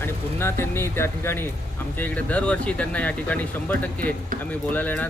आणि पुन्हा त्यांनी त्या ठिकाणी आमच्या इकडे दरवर्षी त्यांना या ठिकाणी शंभर टक्के आम्ही बोलायला येणार.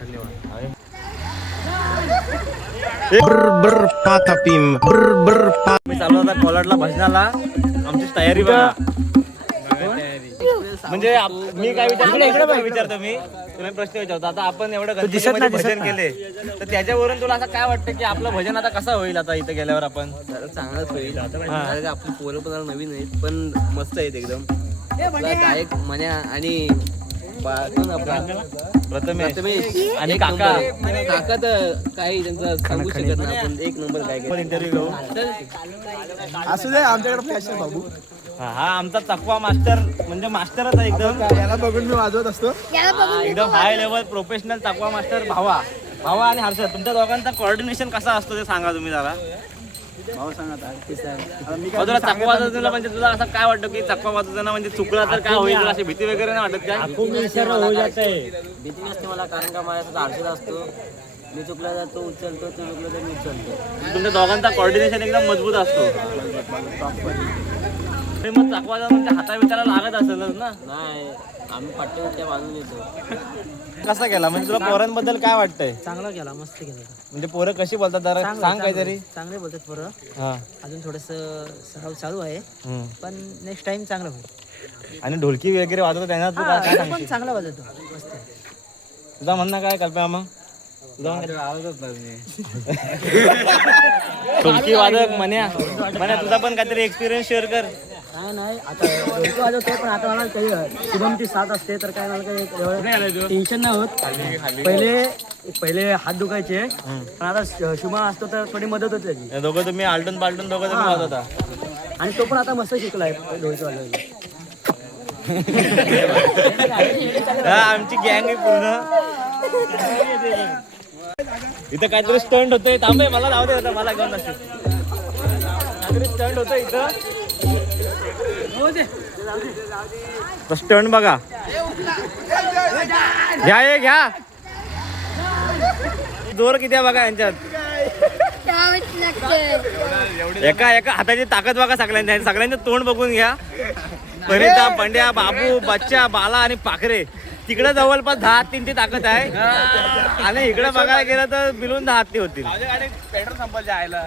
धन्यवाद. मी चालू होता कोलाडला भजनाला. आमची तयारी बघा. म्हणजे आप- मी काय विचारतो इकडे विचारतो मी. तुला प्रश्न विचारतो. आता आपण एवढं गणपतीमध्ये भजन केले तर त्याच्यावरून तुला असं काय वाटतं की आपलं भजन आता कसं होईल आता इथे गेल्यावर आपण? चांगलंच होईल. कारण का आपली पोरं पण जरा नवीन आहेत पण मस्त आहेत एकदम. आपला गायक मन्या आणि? प्रथमेश. आणि काका. नंबर. काका तर काही त्यांचं सांगू शकत नाही आपण. एक नंबर आपण इंटरव्ह्यू घेऊ. असू दे आमच्याकडे फॅशन बाबू. हा हा आमचा चकवा मास्टर म्हणजे मास्टरच आहे एकदम. याला बघून मी वाजवत असतो. एकदम हाय लेवल प्रोफेशनल चकवा मास्टर भावा. भावा आणि हर्षद तुमच्या दोघांचा कोऑर्डिनेशन कसा असतो ते सांगा तुम्ही जरा. भाऊ सांगा तुला चकवा वाजवताना म्हणजे तुला असं काय वाटतं की चकवा वाजवताना म्हणजे चुकला तर काय होईल? अशी भीती वगैरे नाही वाटत काय? भीती नसते मला कारण का माझ्यासोबत आरशेला असतो. मी चुकला तर तो उचलतो तो चुकला तर मी उचलतो. तुमच्या दोघांचा कोऑर्डिनेशन एकदम मजबूत असतो. ते मग म्हणजे हाता विचारायला लागत असेलच ना. नाही आम्ही पट्ट्या उट्ट्या बांधून येतो. कसा केला म्हणजे तुला पोरांबद्दल काय वाटतंय? चांगला केला मस्त केला म्हणजे पोरं कशी बोलतात जरा सांग काहीतरी. चांगले बोलतात पोरं. हा. अजून थोडस सराव चालू आहे. हम्म. पण नेक्स्ट टाइम चांगलं होईल. आणि ढोलकी वगैरे वाजवतो त्यांना तू काय काय तो सांगशील? पण चांगला वाजवतो. मस्त. तुझा म्हणणं काय कल्पना मग? तुझा ढोलकी वादक म्हण्या. म्हण्या तुझा पण काहीतरी एक्सपिरियन्स शेअर कर. काय नाही आता पण आता मला काही शुभमची साथ असते तर काय मला काही टेन्शन नाही होत. पहिले पहिले हात दुखायचे पण आता शुभम असतो तर थोडी मदत होते त्याची. दोघं तुम्ही आलटून पालटून दोघं तुम्ही वाजवता आणि तो पण आता मस्त शिकलाय ढोलकी वाजवायला. हा, आमची गँग आहे पूर्ण. इथं काहीतरी स्टंट होतंय. थांबे मला जाऊ दे मला घेऊन नसते काहीतरी स्टंट होतं इथं. स्टंट बघा. घ्या हे घ्या. जोर किती आहे बघा यांच्यात. एका एका हाताची ताकद बघा सगळ्यांच्या. सगळ्यांचं तोंड बघून घ्या. परिता पंड्या बाबू बच्चा बाला आणि पाखरे. तिकडे जवळपास दहा तीनची ताकद आहे. आणि इकडे बघायला गेलं तर बिलून दहा हत्ती होतील. पेट्रोल संपल जायला.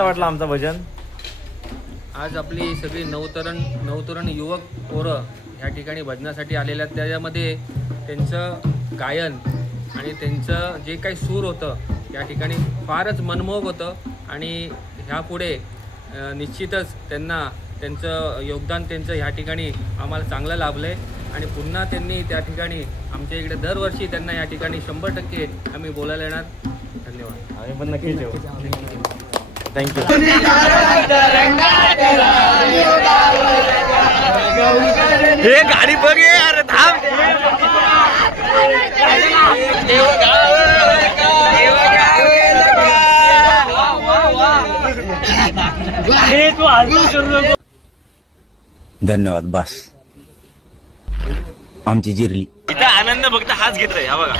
कसा वाटला आमचा भजन? आज आपली सगळी नवतरण नवतरण युवक पोरं ह्या ठिकाणी भजनासाठी आलेल्या आहेत. त्याच्यामध्ये त्यांचं गायन आणि त्यांचं जे काही सूर होतं या ठिकाणी फारच मनमोहक होतं. आणि ह्यापुढे निश्चितच त्यांना त्यांचं योगदान त्यांचं ह्या ठिकाणी आम्हाला चांगलं लाभलं आहे आणि पुन्हा त्यांनी त्या ठिकाणी आमच्या इकडे दरवर्षी त्यांना या ठिकाणी शंभर टक्के आम्ही बोलायला येणार. धन्यवाद. आम्ही पण नक्कीच थँक्यू हे गाडी बघ ये अरे थांब. हे धन्यवाद बस. आमची जिरली. इथं आनंद फक्त हाच घेतोय हा बघा.